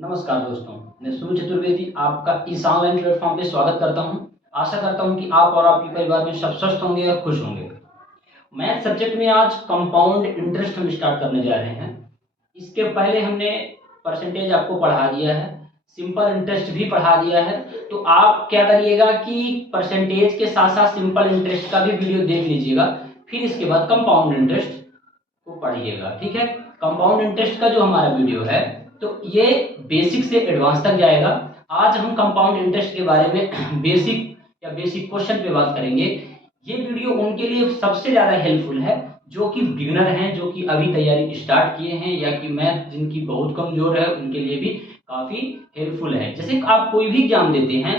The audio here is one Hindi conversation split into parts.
नमस्कार दोस्तों, मैं सूर्य चतुर्वेदी आपका इस ऑनलाइन प्लेटफॉर्म पे स्वागत करता हूं। आशा करता हूं कि आप और आपके परिवार में सब स्वस्थ होंगे और खुश होंगे। मैथ सब्जेक्ट में आज कंपाउंड इंटरेस्ट हम स्टार्ट करने जा रहे हैं। इसके पहले हमने परसेंटेज आपको पढ़ा दिया है, सिंपल इंटरेस्ट भी पढ़ा दिया है। तो आप क्या करिएगा कि परसेंटेज के साथ साथ सिंपल इंटरेस्ट का भी वीडियो देख लीजिएगा, फिर इसके बाद कंपाउंड इंटरेस्ट को पढ़िएगा। ठीक है, कंपाउंड इंटरेस्ट का जो हमारा वीडियो है तो ये बेसिक से एडवांस तक जाएगा। आज हम कंपाउंड इंटरेस्ट के बारे में बेसिक क्वेश्चन पे बात करेंगे। ये वीडियो उनके लिए सबसे ज्यादा हेल्पफुल है जो कि बिगिनर हैं, जो कि अभी तैयारी स्टार्ट किए हैं, या कि मैथ जिनकी बहुत कमजोर है उनके लिए भी काफी हेल्पफुल है। जैसे आप कोई भी एग्जाम देते हैं,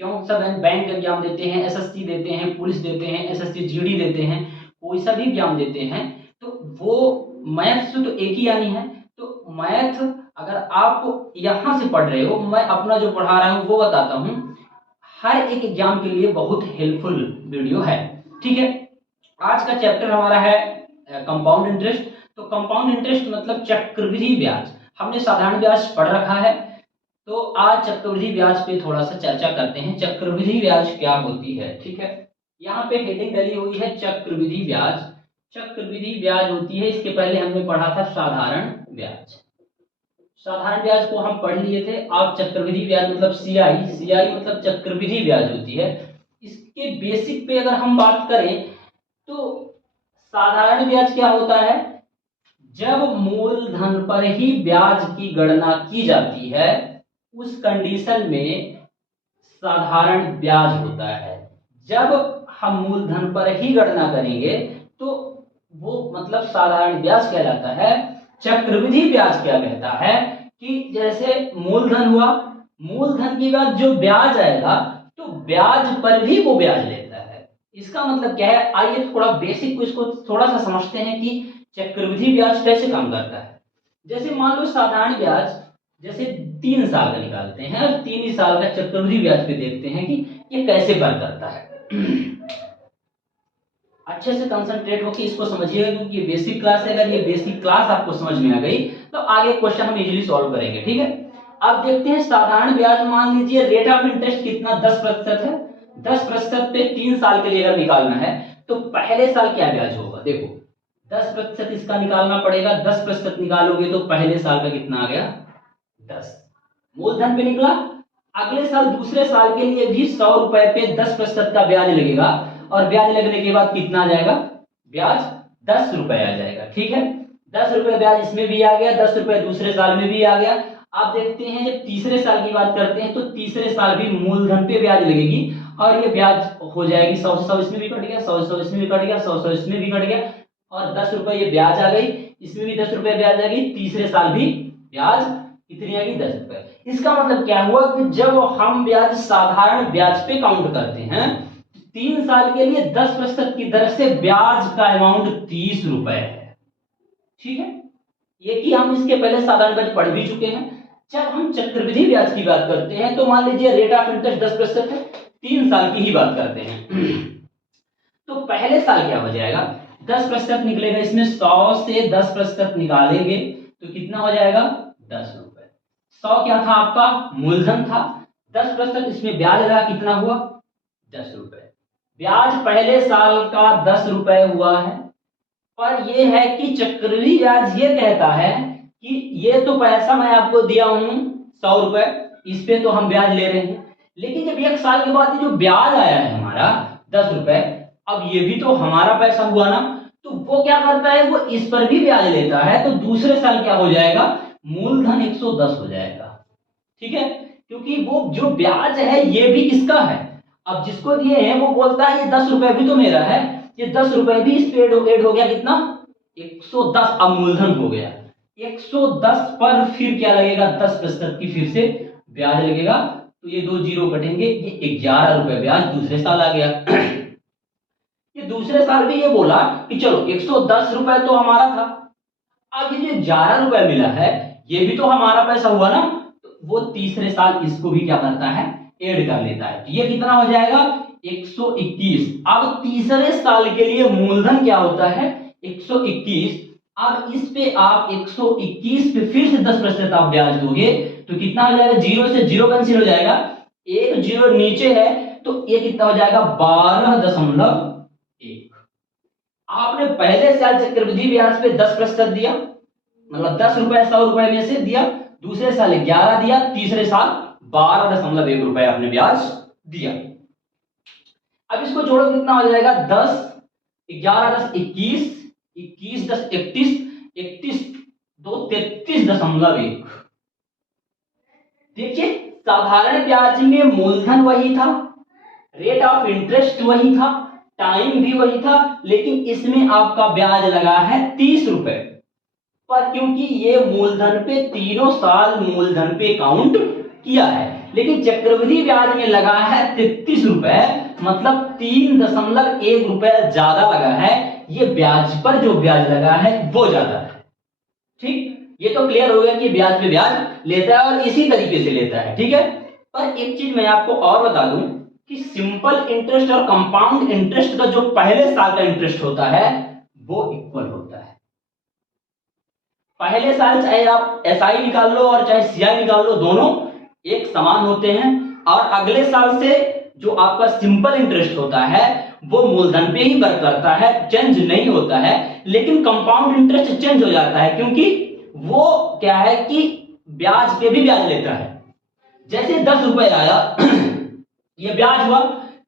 क्यों सब बैंक एग्जाम देते हैं, एसएससी देते हैं, पुलिस देते हैं, एसएससी जीडी देते हैं, कोई सा भी एग्जाम देते हैं, तो वो मैथ से तो एक ही आनी है। तो मैथ अगर आप यहाँ से पढ़ रहे हो, मैं अपना जो पढ़ा रहा हूँ वो बताता हूँ, हर एक एग्जाम के लिए बहुत हेल्पफुल वीडियो है। ठीक है, आज का चैप्टर हमारा है कंपाउंड इंटरेस्ट। तो कंपाउंड इंटरेस्ट मतलब चक्रवृद्धि ब्याज। हमने साधारण ब्याज पढ़ रखा है, तो आज चक्रवृद्धि ब्याज पे थोड़ा सा चर्चा करते हैं। चक्रवृद्धि ब्याज क्या होती है? ठीक है, यहाँ पे हेडिंग डली हुई है चक्रवृद्धि ब्याज। चक्रवृद्धि ब्याज होती है, इसके पहले हमने पढ़ा था साधारण ब्याज। साधारण ब्याज को हम पढ़ लिए थे। आप चक्रवृद्धि ब्याज मतलब सीआई मतलब चक्रवृद्धि ब्याज होती है। इसके बेसिक पे अगर हम बात करें तो साधारण ब्याज क्या होता है? जब मूलधन पर ही ब्याज की गणना की जाती है उस कंडीशन में साधारण ब्याज होता है। जब हम मूलधन पर ही गणना करेंगे तो वो मतलब साधारण ब्याज कहलाता है। चक्रवृद्धि ब्याज क्या कहता है कि जैसे मूलधन हुआ, मूलधन के बाद जो ब्याज आएगा तो ब्याज पर भी वो ब्याज लेता है। इसका मतलब क्या है? आइए थोड़ा बेसिक को इसको थोड़ा सा समझते हैं कि चक्रवृद्धि ब्याज कैसे काम करता है। जैसे मान लो साधारण ब्याज जैसे 3 साल का निकालते हैं और 3 ही साल का चक्रवृद्धि ब्याज पे देखते हैं कि ये कैसे वर्क करता है। अच्छे से कंसंट्रेट होकर इसको समझिएगा, क्योंकि ये बेसिक क्लास है। अगर ये बेसिक क्लास आपको समझ में आ गई तो आगे क्वेश्चन हम इजीली सॉल्व करेंगे। ठीक है, अब देखते हैं साधारण ब्याज। मान लीजिए रेट ऑफ इंटरेस्ट कितना 10% है। 10% पे 3 साल के लिए अगर निकालना है तो पहले साल क्या ब्याज होगा? देखो 10% इसका निकालना पड़ेगा। 10% निकालोगे तो पहले साल का कितना आ गया? 10 मूलधन पे निकला। अगले साल दूसरे साल के लिए भी 100 रुपए पे 10% का ब्याज लगेगा, और ब्याज लगने के बाद कितना आ जाएगा? ब्याज 10 रुपए आ जाएगा। ठीक है, 10 रुपए ब्याज इसमें भी आ गया, 10 रुपए दूसरे साल में भी आ गया। आप देखते हैं जब तीसरे साल की बात करते हैं तो तीसरे साल भी मूलधन पे ब्याज लगेगी, और ये ब्याज हो जाएगी 100 इसमें भी कट गया, 100 इसमें भी कट गया, 100 इसमें भी कट गया, और 10 रुपए ये ब्याज आ गई, इसमें भी 10 रुपए ब्याज आ गई, तीसरे साल भी ब्याज कितनी आ गई? 10 रुपए। इसका मतलब क्या हुआ कि जब हम ब्याज साधारण ब्याज पे काउंट करते हैं 3 साल के लिए 10% की दर से ब्याज का अमाउंट 30 रुपए है। ठीक है, ये कि हम इसके पहले साधारण ब्याज पढ़ भी चुके हैं। जब हम चक्रवृद्धि ब्याज की बात करते हैं तो मान लीजिए रेट ऑफ इंटरेस्ट 10% है, 3 साल की ही बात करते हैं। तो पहले साल क्या हो जाएगा? 10% निकलेगा, इसमें 100 से 10% निकालेंगे तो कितना हो जाएगा? 10 रुपए। 100 क्या था? आपका मूलधन था। 10% इसमें ब्याज लगा, कितना हुआ? 10 रुपए। ब्याज पहले साल का 10 रुपए हुआ है, पर यह है कि चक्रवृद्धि ब्याज ये कहता है कि ये तो पैसा मैं आपको दिया हूं 100 रुपए, इस पे तो हम ब्याज ले रहे हैं, लेकिन जब 1 साल के बाद जो ब्याज आया है हमारा 10 रुपए, अब ये भी तो हमारा पैसा हुआ ना, तो वो क्या करता है? वो इस पर भी ब्याज लेता है। तो दूसरे साल क्या हो जाएगा? मूलधन 110 हो जाएगा। ठीक है, क्योंकि वो जो ब्याज है ये भी किसका है? अब जिसको दिए हैं वो बोलता है ये 10 रुपए भी तो मेरा है, ये 10 रुपए भी इस पे एड हो गया, कितना? 110। अब मूलधन हो गया 110 पर फिर क्या लगेगा? 10% की फिर से ब्याज लगेगा, तो ये 2 जीरो कटेंगे, ये 11 रुपए ब्याज दूसरे साल आ गया। ये दूसरे साल भी ये बोला कि चलो 110 रुपए तो हमारा था, अब ये जो 11 रुपए मिला है ये भी तो हमारा पैसा हुआ ना, तो वो तीसरे साल इसको भी क्या करता है? ऐड कर लेता है। तो ये कितना हो जाएगा? 121। अब तीसरे साल के लिए मूलधन क्या होता है? 121। अब इस पे आप 121 पे फिर से 10% आप ब्याज दोगे तो कितना हो जाएगा, जीरो से जीरो कैंसिल हो जाएगा, एक जीरो नीचे है तो ये कितना हो जाएगा 12.1। आपने पहले साल चक्रवृद्धि ब्याज पे 10% दिया, मतलब 10 रुपए 100 रुपए में से दिया, दूसरे साल 11 दिया, तीसरे साल 12.1 रुपए आपने ब्याज दिया। अब इसको जोड़ो कितना हो जाएगा, 10 11 10 21 21 10 31 31 2 33.1। देखिए साधारण ब्याज में मूलधन वही था, रेट ऑफ इंटरेस्ट वही था, टाइम भी वही था, लेकिन इसमें आपका ब्याज लगा है 30 रुपए पर, क्योंकि ये मूलधन पे तीनों साल मूलधन पे काउंट किया है। लेकिन चक्रवृद्धि ब्याज में लगा है 33 रुपए, मतलब 3.1 रुपए ज्यादा लगा है। ये ब्याज पर जो ब्याज लगा है वो ज्यादा है। ठीक, ये तो क्लियर हो गया कि ब्याज पे ब्याज लेता है और इसी तरीके से लेता है। ठीक है, पर एक चीज मैं आपको और बता दूं कि सिंपल इंटरेस्ट और कंपाउंड इंटरेस्ट का जो पहले साल का इंटरेस्ट होता है वो इक्वल होता है। पहले साल चाहे आप एसआई निकाल लो और चाहे सीआई निकाल लो, दोनों एक समान होते हैं। और अगले साल से जो आपका सिंपल इंटरेस्ट होता है वो मूलधन पे ही वर्क करता है, चेंज नहीं होता है। लेकिन कंपाउंड इंटरेस्ट चेंज हो जाता है, क्योंकि वो क्या है कि ब्याज पे भी ब्याज लेता है। जैसे 10 रुपए आया ये ब्याज हुआ,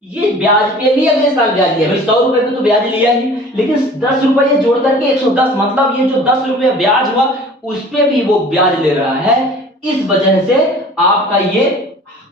ये ब्याज पे भी अगले साल ब्याज लिया, भाई 100 रुपए पे तो ब्याज लिया ही, लेकिन 10 रुपए जोड़ करके 110, मतलब ये जो 10 रुपए ब्याज हुआ उस पे भी वो ब्याज ले रहा है। इस वजह से आपका ये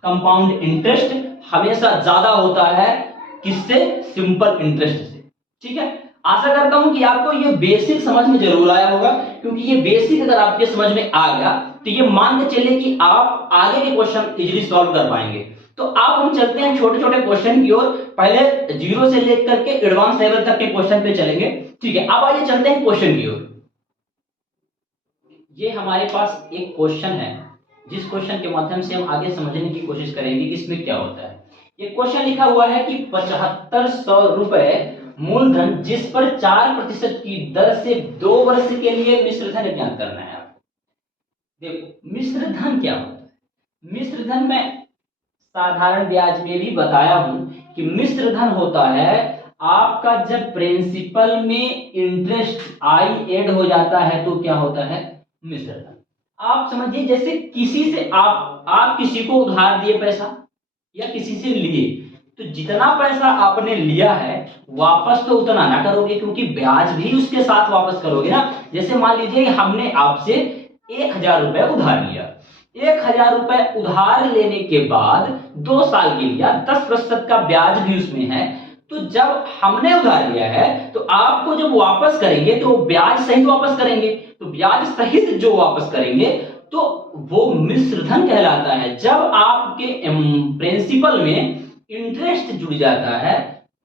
कंपाउंड इंटरेस्ट हमेशा ज्यादा होता है किससे, सिंपल इंटरेस्ट से। ठीक है, आशा करता हूं कि आपको ये बेसिक समझ में जरूर आया होगा, क्योंकि ये बेसिक अगर आपके समझ में आ गया तो ये मान के चलिए कि आप आगे के क्वेश्चन इजीली सॉल्व कर पाएंगे। तो आप हम चलते हैं छोटे छोटे क्वेश्चन की ओर, पहले जीरो से लेकर के एडवांस लेवल तक के क्वेश्चन पे चलेंगे। ठीक है, अब आइए चलते हैं क्वेश्चन की ओर। ये हमारे पास एक क्वेश्चन है जिस क्वेश्चन के माध्यम से हम आगे समझने की कोशिश करेंगे कि इसमें क्या होता है। ये क्वेश्चन लिखा हुआ है कि 7500 रुपए मूलधन जिस पर 4% की दर से 2 वर्ष के लिए मिश्र धन ज्ञात करना है आपको। देखो मिश्र धन क्या होता है, मिश्र धन में साधारण ब्याज में भी बताया हूं कि मिश्र धन होता है आपका जब प्रिंसिपल में इंटरेस्ट आई ऐड हो जाता है तो क्या होता है, मिश्र धन। आप समझिए जैसे किसी से आप किसी को उधार दिए पैसा या किसी से लिए, तो जितना पैसा आपने लिया है वापस तो उतना ना करोगे, क्योंकि ब्याज भी उसके साथ वापस करोगे ना। जैसे मान लीजिए हमने आपसे 1000 रुपए उधार लिया, 1000 रुपए उधार लेने के बाद 2 साल के लिया, 10% का ब्याज भी उसमें है। तो जब हमने उधार लिया है तो आपको जब वापस करेंगे तो ब्याज सहित वापस करेंगे, तो ब्याज सहित जो वापस करेंगे तो वो मिश्र धन कहलाता है। जब आपके प्रिंसिपल में इंटरेस्ट जुड़ जाता है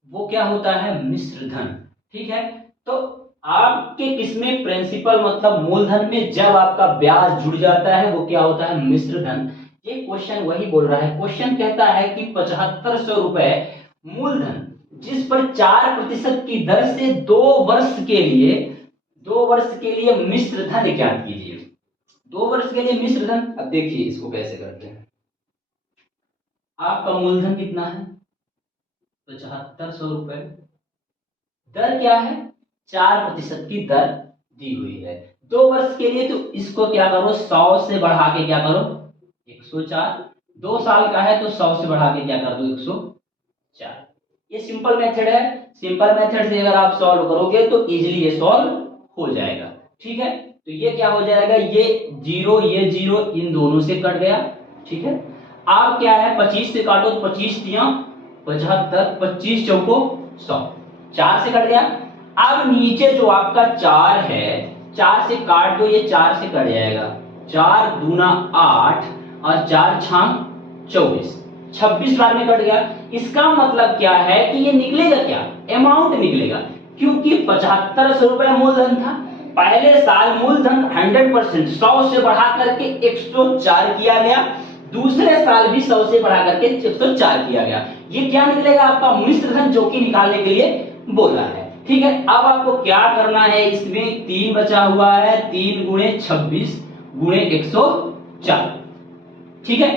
वो क्या होता है, मिश्र धन। ठीक है, तो आपके किसमें, प्रिंसिपल मतलब मूलधन में जब आपका ब्याज जुड़ जाता है वो क्या होता है, मिश्र धन। ये क्वेश्चन वही बोल रहा है। क्वेश्चन कहता है कि 7500 रुपए मूलधन जिस पर 4% की दर से 2 वर्ष के लिए मिश्र धन ज्ञात कीजिए। 2 वर्ष के लिए मिश्र धन, अब देखिए इसको कैसे करते हैं। आपका मूलधन कितना है, 7500 रुपए, दर क्या है, 4% की दर दी हुई है 2 वर्ष के लिए। तो इसको क्या करो, 100 से बढ़ा के क्या करो, 104। 2 साल का है तो 100 से बढ़ा के क्या कर दो, 104। ये सिंपल मेथड है। सिंपल मेथड से अगर आप सॉल्व करोगे तो इजीली ये सॉल्व हो जाएगा। ठीक है, तो ये क्या हो जाएगा, ये जीरो इन दोनों से कट गया। ठीक है, अब क्या है, 25 से काटो तो 25 दिया 75, 25 चौको 100, 4 से कट गया। अब नीचे जो आपका 4 है, 4 से काट दो, ये 4 से कट जाएगा, 4 दूना 8 और 4 छाम 24, 26 बार में कट गया। इसका मतलब क्या है कि ये निकलेगा क्या, अमाउंट निकलेगा, क्योंकि 7500 रुपए मूलधन था। पहले साल मूलधन 100% 100 से बढ़ा करके 104 किया गया, दूसरे साल भी 100 से बढ़ा करके 104 किया गया। ये क्या निकलेगा, आपका मिश्र धन, जो कि निकालने के लिए बोला है। ठीक है, अब आपको क्या करना है, इसमें 3 बचा हुआ है, 3 गुणे 26 गुणे 104। ठीक है,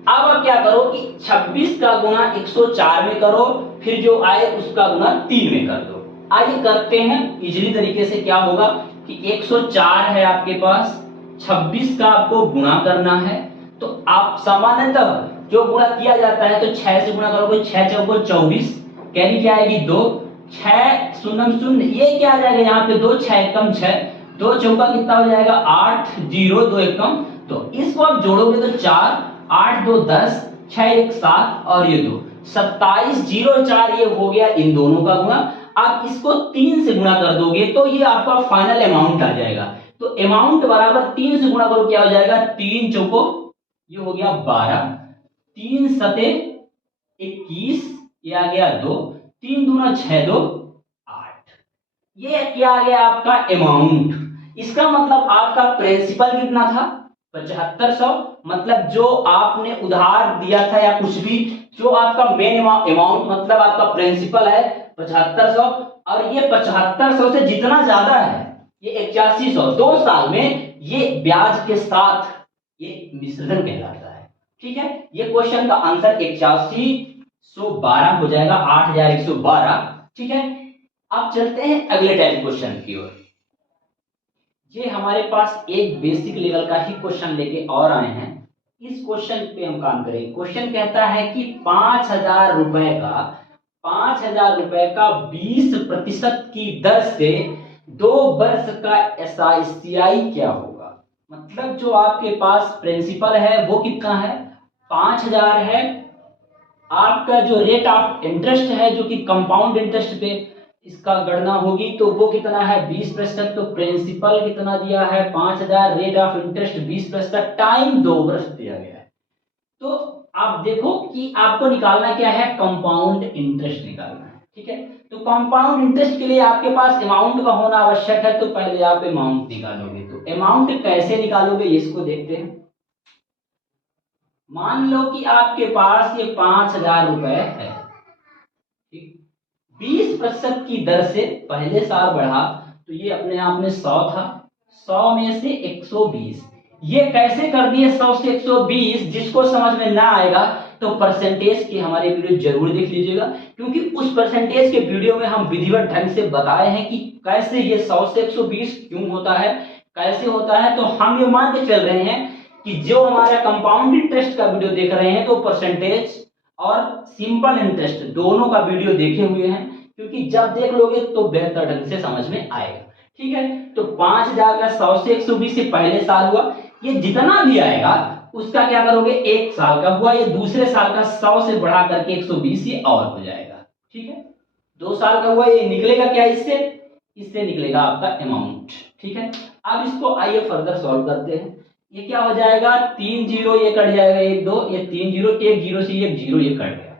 अब आप क्या करो कि 26 का गुणा 104 में करो, फिर जो आए उसका गुणा 3 में कर दो। आइए करते हैं इजीली तरीके से। क्या होगा कि 104 है आपके पास, 26 का आपको गुणा करना है, तो आप सामान्यतः जो गुणा किया जाता है तो 6 से गुणा करोगे, 6 चौको 24, कैरी क्या आएगी 2, 6 शून्य शून्य, ये क्या आ जाएगा यहाँ पे 2, 6 एकम 6, 2 चौका कितना हो जाएगा 8, 0 2 एकम, तो इसको आप जोड़ोगे तो 4, 8 2 10, 6 1 7 और ये 2 27, 0 4, ये हो गया इन दोनों का गुणा। आप इसको 3 से गुणा कर दोगे तो ये आपका फाइनल अमाउंट आ जाएगा। तो अमाउंट बराबर 3 से गुणा करो, क्या हो जाएगा 3 चौको ये हो गया 12, 3 सते 21, ये आ गया 2, 3 दूना 6 2 8, ये क्या आ गया आपका अमाउंट। इसका मतलब आपका प्रिंसिपल कितना था 7500, मतलब जो आपने उधार दिया था या कुछ भी, जो आपका मेन अमाउंट मतलब आपका प्रिंसिपल है 7500, और ये 7500 से जितना ज्यादा है ये 8100, 2 साल में ये ब्याज के साथ ये मिश्रण कहलाता है। ठीक है, ये क्वेश्चन का आंसर 8112 हो जाएगा, 8112। ठीक है, अब चलते हैं अगले टाइप क्वेश्चन की ओर। ये हमारे पास एक बेसिक लेवल का ही क्वेश्चन लेके और आए हैं। इस क्वेश्चन पे हम काम करेंगे। क्वेश्चन कहता है कि 5000 रुपए का 20% की दर से 2 वर्ष का SICI क्या होगा। मतलब जो आपके पास प्रिंसिपल है वो कितना है 5000 है, आपका जो रेट ऑफ इंटरेस्ट है जो कि कंपाउंड इंटरेस्ट पे इसका गणना होगी तो वो कितना है 20%। तो प्रिंसिपल कितना दिया है 5000, रेट ऑफ इंटरेस्ट 20%, टाइम 2 वर्ष दिया गया है। तो आप देखो कि आपको निकालना क्या है, कंपाउंड इंटरेस्ट निकालना है। ठीक है, तो कंपाउंड इंटरेस्ट के लिए आपके पास अमाउंट का होना आवश्यक है, तो पहले आप अमाउंट निकालोगे। तो अमाउंट कैसे निकालोगे इसको देखते हैं। मान लो कि आपके पास ये 5000 रुपए है, 20% की दर से पहले साल बढ़ा तो ये अपने आप में 100 था, 100 में से 120, ये कैसे कर दिए 100 से 120। जिसको समझ में ना आएगा तो परसेंटेज की हमारे वीडियो जरूर देख लीजिएगा, क्योंकि उस परसेंटेज के वीडियो में हम विधिवत ढंग से बताए हैं कि कैसे ये 100 से 120 क्यों होता है, कैसे होता है। तो हम ये मान के चल रहे हैं कि जो हमारा कंपाउंड इंटरेस्ट का वीडियो देख रहे हैं तो परसेंटेज और सिंपल इंटरेस्ट दोनों का वीडियो देखे हुए हैं, क्योंकि जब देख लोगे तो बेहतर ढंग से समझ में आएगा। ठीक है, तो 5000 का 100 से 120 से पहले साल हुआ, ये जितना भी आएगा उसका क्या करोगे, 1 साल का हुआ, ये दूसरे साल का 100 से बढ़ा करके 120 ये और हो जाएगा। ठीक है, 2 साल का हुआ, ये निकलेगा क्या, इससे निकलेगा आपका अमाउंट। ठीक है, अब इसको आइए फर्दर सॉल्व करते हैं। ये क्या हो जाएगा 3 0, ये कट जाएगा 1 2, ये 3 0, 1 0 से 1 0 ये कट गया।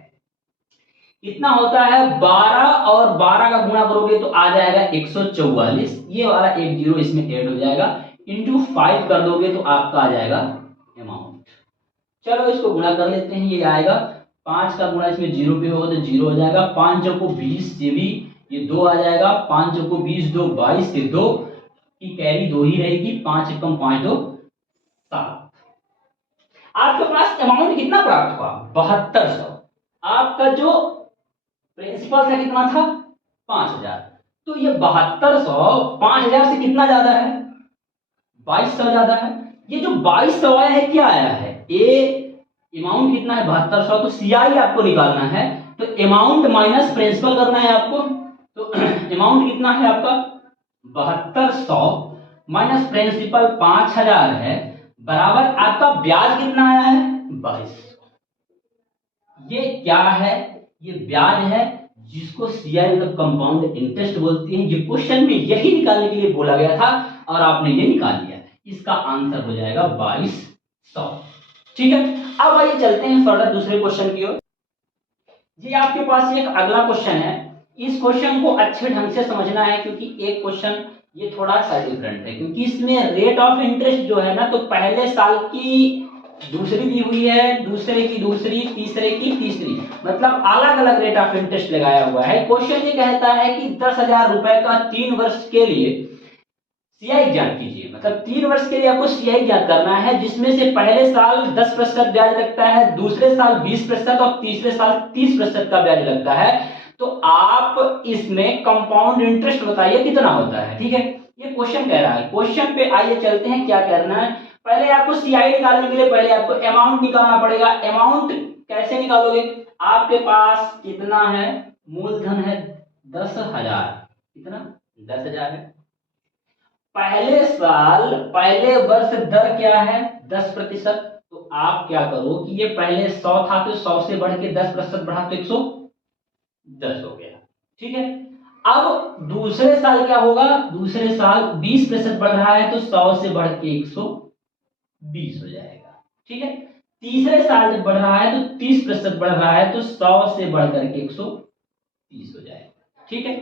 कितना होता है 12, और 12 का गुणा करोगे तो आ जाएगा 144, ये वाला 1 0 इसमें ऐड हो जाएगा, इंटू 5 कर दोगे तो आपका आ जाएगा अमाउंट। चलो इसको गुणा कर लेते हैं, ये आएगा 5 का गुणा इसमें 0 पे होगा तो 0 हो जाएगा, 5 चौको 20 से भी ये 2 आ जाएगा, 5 चौको 20 2 22 से 2 की कैरी 2 ही रहेगी, 5 एकम 5 2 7। आपके पास अमाउंट कितना प्राप्त हुआ 7200। आपका जो प्रिंसिपल था कितना था 5000, तो ये 7200 5000 से कितना ज्यादा है 2200 ज्यादा है। ये जो 2200 आया है क्या आया है, ए अमाउंट कितना है 7200, तो सीआई आपको निकालना है, तो अमाउंट माइनस प्रिंसिपल करना है आपको। तो अमाउंट कितना है आपका 7200 माइनस प्रिंसिपल 5000 है, बराबर आपका ब्याज कितना आया है 2200। ये क्या है, ये ब्याज है जिसको सीआई मतलब कंपाउंड इंटरेस्ट बोलते हैं। ये क्वेश्चन में यही निकालने के लिए बोला गया था और आपने ये निकाल लिया, इसका आंसर हो जाएगा 2200। ठीक है, अब आइए चलते हैं फर्दर दूसरे क्वेश्चन की ओर। ये आपके पास एक अगला क्वेश्चन है, इस क्वेश्चन को अच्छे ढंग से समझना है, क्योंकि एक क्वेश्चन ये थोड़ा सा डिफरेंट है, क्योंकि इसमें रेट ऑफ इंटरेस्ट जो है ना, तो पहले साल की दूसरी दी हुई है, दूसरे की दूसरी, तीसरे की तीसरी, मतलब अलग अलग रेट ऑफ इंटरेस्ट लगाया हुआ है। क्वेश्चन ये कहता है कि 10,000 रुपए का 3 वर्ष के लिए सीआई ज्ञात कीजिए। मतलब 3 वर्ष के लिए आपको सीआई ज्ञात करना है, जिसमें से पहले साल 10% ब्याज लगता है, दूसरे साल 20% और तीसरे साल 30% का ब्याज लगता है। तो आप इसमें कंपाउंड इंटरेस्ट बताइए कितना होता है। ठीक है, ये क्वेश्चन कह रहा है। क्वेश्चन पे आइए चलते हैं, क्या करना है। पहले आपको सीआई निकालने के लिए पहले आपको अमाउंट निकालना पड़ेगा। अमाउंट कैसे निकालोगे? आपके पास कितना है? मूलधन है 10,000। कितना? 10,000 है। पहले साल, पहले वर्ष दर क्या है? 10%। तो आप क्या करो कि ये पहले 100 था तो 100 से बढ़ के 10% बढ़ा तो 110 हो गया। ठीक है, अब दूसरे साल क्या होगा? दूसरे साल 20% बढ़ रहा है तो 100 से बढ़ के 120 हो जाएगा। ठीक है, तीसरे साल जब बढ़ रहा है तो 30% बढ़ रहा है तो 100 से बढ़ करके 130 हो जाएगा। ठीक है,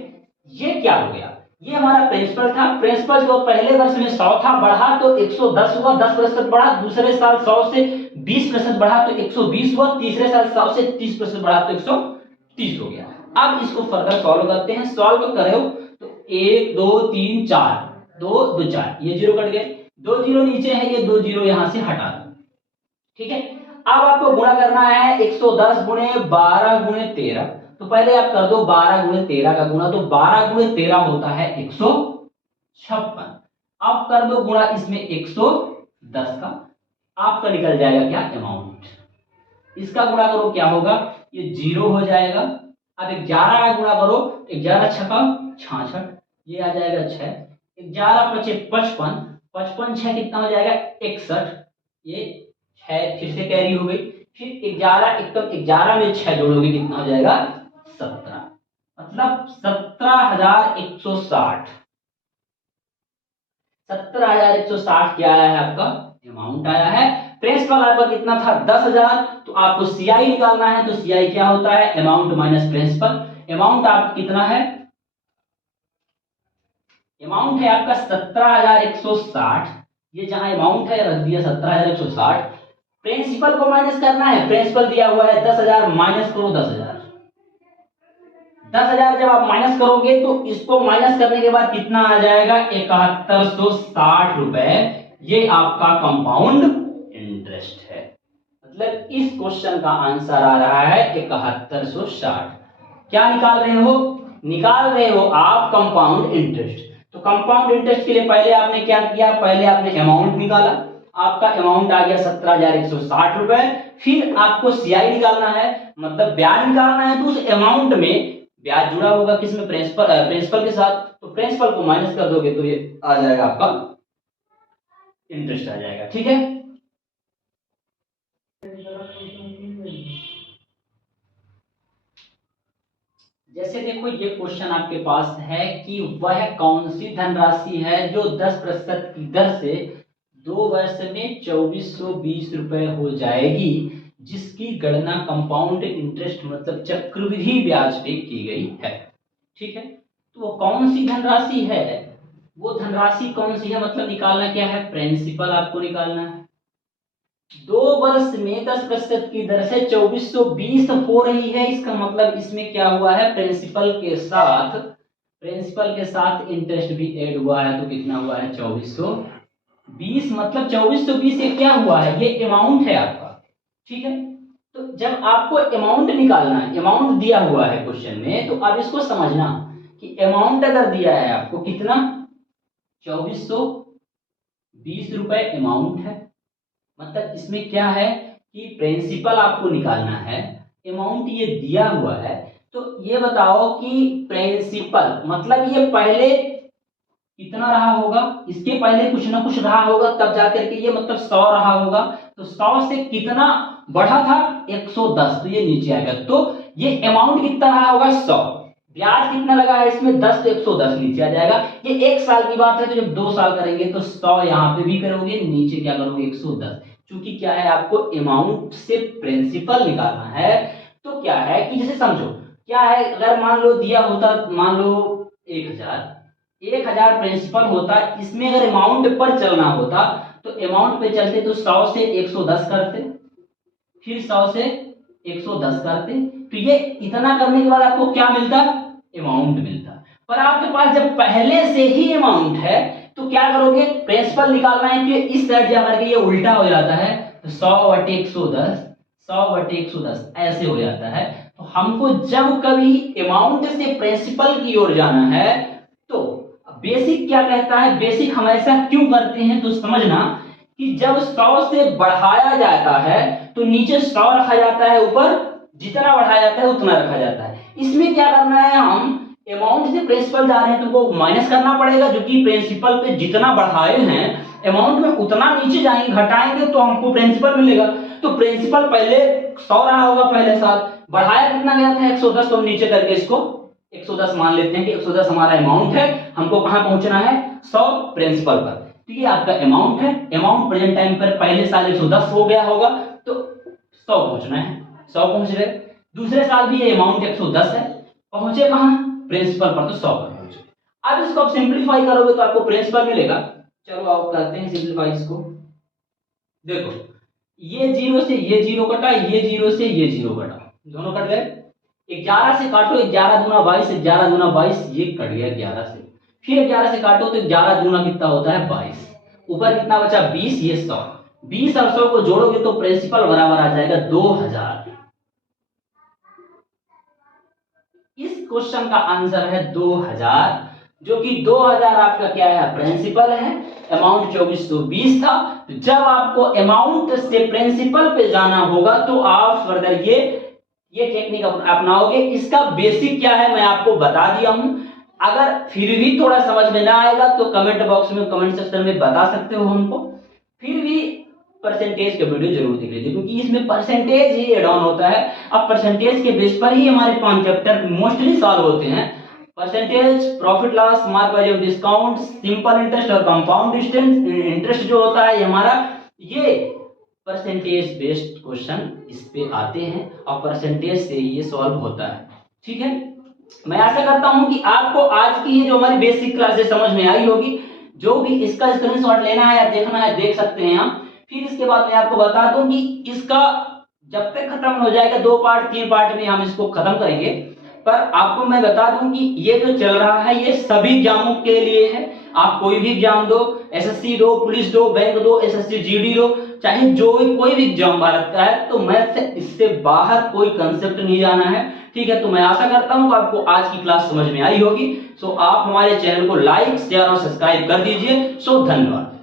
ये क्या हो गया? ये हमारा प्रिंसिपल था। प्रिंसिपल जो पहले वर्ष में 100 था, बढ़ा तो 110 हुआ, 10% बढ़ा। दूसरे साल 100 से 20% बढ़ा तो 120 हुआ। तीसरे साल 100 से 30% बढ़ा तो 130 हो गया। अब इसको फर्दर सॉल्व करते हैं। सॉल्व करो तो 1 2 3 4, 2 2 4, ये जीरो कट गए। 2 जीरो नीचे है, ये 2 जीरो यहां से हटा दो। ठीक है, अब आपको गुणा करना है 110 गुणे 12 गुणे 13। तो पहले आप कर दो 12 गुणे 13 का गुणा, तो 12 गुणे 13 होता है 156। अब कर दो गुणा इसमें 110 का, आपका निकल जाएगा क्या? अमाउंट। इसका गुणा करो, क्या होगा? ये जीरो हो जाएगा। अब 11 का गुणा करो, 11 छका 66, ये आ जाएगा 6। 11 पचे 55, 55 6 कितना हो जाएगा? 61, ये 6 फिर से कैरी हो गई। फिर 11 एकदम 11 में 6 जोड़ोगे कितना हो जाएगा? 17, मतलब 17,160। 17,160 क्या आया है? आपका अमाउंट आया है। प्रिंसिपल आपका कितना था? 10,000। तो आपको सीआई निकालना है, तो सीआई क्या होता है? Amount minus principal. अमाउंट आप कितना है? अमाउंट है आपका 17,160। ये जहां अमाउंट है रख दिया 17,160। प्रिंसिपल को माइनस करना है। प्रिंसिपल दिया हुआ है 10,000, माइनस करो 10,000। 10,000 जब आप माइनस करोगे तो इसको माइनस करने के बाद कितना आ जाएगा? 7160 रुपए। ये आपका कंपाउंड इंटरेस्ट है। मतलब इस क्वेश्चन का आंसर आ रहा है 7160। क्या निकाल रहे हो? निकाल रहे हो आप कंपाउंड इंटरेस्ट। तो कंपाउंड इंटरेस्ट के लिए पहले आपने क्या किया? पहले आपने अमाउंट निकाला। आपका अमाउंट आ गया 17,160 रुपए। फिर आपको सीआई निकालना है, मतलब ब्याज निकालना है। तो उस अमाउंट में ब्याज जुड़ा होगा किसमें? प्रिंसिपल के साथ। तो प्रिंसिपल को माइनस कर दोगे तो ये आ जाएगा आपका इंटरेस्ट आ जाएगा। ठीक है, जैसे देखो ये क्वेश्चन आपके पास है कि वह कौन सी धनराशि है जो 10% की दर से 2 वर्ष में 2420 रुपए हो जाएगी, जिसकी गणना कंपाउंड इंटरेस्ट मतलब चक्रवृद्धि ब्याज पे की गई है। ठीक है, तो वो कौन सी धनराशि है? वो धनराशि कौन सी है? मतलब निकालना क्या है? प्रिंसिपल आपको निकालना है। 2 वर्ष में 10% की दर से 2420 हो रही है। इसका मतलब इसमें क्या हुआ है? प्रिंसिपल के साथ इंटरेस्ट भी ऐड हुआ है। तो कितना हुआ है? 2420। मतलब 2420 ये क्या हुआ है? ये अमाउंट है आपका। ठीक है, तो जब आपको अमाउंट निकालना है, अमाउंट दिया हुआ है क्वेश्चन में, तो अब इसको समझना कि अमाउंट अगर दिया है आपको कितना? 2420 रुपए अमाउंट है। मतलब इसमें क्या है कि प्रिंसिपल आपको निकालना है, अमाउंट ये दिया हुआ है। तो ये बताओ कि प्रिंसिपल मतलब ये पहले कितना रहा होगा? इसके पहले कुछ ना कुछ रहा होगा, तब जाकर के ये मतलब 100 रहा होगा। तो 100 से कितना बढ़ा था? 110। तो ये नीचे आएगा। तो ये अमाउंट कितना रहा होगा? 100। ब्याज कितना लगा है इसमें? 10। तो 110 नीचे आ जाएगा। ये 1 साल की बात है, तो जब 2 साल करेंगे तो 100 यहाँ पे भी करोगे, नीचे क्या करोगे? 110। क्योंकि क्या है, आपको अमाउंट से प्रिंसिपल निकालना है। तो क्या है कि जैसे समझो क्या है, अगर मान लो दिया होता, मान लो 1000 प्रिंसिपल होता, इसमें अगर अमाउंट पर चलना होता तो अमाउंट पे चलते तो 100 से 110 करते, फिर 100 से 110 करते, तो ये इतना करने के बाद आपको क्या मिलता? अमाउंट मिलता। पर आपके पास जब पहले से ही अमाउंट है तो क्या करोगे? प्रिंसिपल निकालना है कि इस साइड जाकर के ये उल्टा हो जाता है, तो 100/110, 100/110 ऐसे हो जाता है। तो हमको जब कभी अमाउंट से प्रिंसिपल की ओर जाना है तो बेसिक क्या कहता है? बेसिक हम ऐसा क्यों करते हैं तो समझना कि जब 100 से बढ़ाया जाता है तो नीचे 100 रखा जाता है, ऊपर जितना बढ़ाया जाता है उतना रखा जाता है। इसमें क्या करना है? हम अमाउंट से प्रिंसिपल जा रहे हैं तो वो माइनस करना पड़ेगा, जो कि प्रिंसिपल पे जितना बढ़ाए हैं अमाउंट में उतना नीचे जाएंगे, घटाएंगे तो हमको प्रिंसिपल मिलेगा। तो प्रिंसिपल पहले 100 रहा होगा पहले साल, बढ़ाया कितना गया था? 110, तो हम नीचे करके इसको 110 मान लेते हैं कि 110 हमारा अमाउंट है, हमको कहां पहुंचना है? 100 प्रिंसिपल पर। तो ये आपका अमाउंट है। अमाउंट प्रेजेंट टाइम पर पहले साल 110 हो गया होगा तो 100 पहुंचना है, 100 पहुंच गए। दूसरे साल भी ये अमाउंट 110 है, पहुंचे कहां? प्रिंसिपल पर, तो 100 पर पहुंचे। अब इसको आप सिंपलीफाई करोगे तो आपको प्रिंसिपल मिलेगा। चलो आप करते हैं सिंपलीफाई इसको। देखो ये 0 से ये 0 कटा, ये 0 से ये 0 कटा, दोनों कट गए। 11 से काटो, 11 दूना 22, 11 दूना 22, ये कट गया 11 से। फिर 11 से काटो तो 11 दूना कितना होता है? 22। ऊपर कितना बचा? 20, ये 100। 20 और 100 को जोड़ोगे तो प्रिंसिपल बराबर आ जाएगा 2000। इस क्वेश्चन का आंसर है 2000, जो कि 2000 आपका क्या है? प्रिंसिपल है। अमाउंट 2420 था। तो जब आपको अमाउंट से प्रिंसिपल पे जाना होगा तो आप फर्दर ये टेक्निक अपनाओगे। इसका बेसिक क्या है मैं आपको बता दिया हूं। अगर फिर भी थोड़ा समझ में ना आएगा तो कमेंट बॉक्स में, कमेंट सेक्शन में बता सकते हो हमको। फिर भी परसेंटेज का वीडियो जरूर देख लीजिए, क्योंकि इसमें परसेंटेज ही एड ऑन होता है। अब परसेंटेज के बेस पर ही हमारे 5 चैप्टर मोस्टली सॉल्व होते हैं। Percentage, profit loss, mark value of discount, simple interest और कंपाउंड इंटरेस्ट जो होता है हमारा, ये परसेंटेज बेस्ड क्वेश्चन इस पे आते हैं और परसेंटेज से ये सॉल्व होता है। ठीक है, मैं आशा करता हूं कि आपको आज की ये जो हमारी बेसिक क्लासेस समझ में आई होगी। जो भी इसका स्क्रीनशॉट लेना है या देखना है देख सकते हैं आप। फिर इसके बाद मैं आपको बता दूं कि इसका जब तक खत्म हो जाएगा 2 पार्ट 3 पार्ट में हम इसको खत्म करेंगे। पर आपको मैं बता दूं कि ये जो चल रहा है ये सभी एग्जामों के लिए है। आप कोई भी एग्जाम दो, एसएससी दो, पुलिस दो, बैंक दो, एसएससी जीडी दो, चाहे जो भी कोई भी एग्जाम भारत का है, तो मैथ से इससे बाहर कोई कंसेप्ट नहीं जाना है। ठीक है, तो मैं आशा करता हूं कि आपको आज की क्लास समझ में आई होगी। सो आप हमारे चैनल को लाइक, शेयर और सब्सक्राइब कर दीजिए। सो धन्यवाद।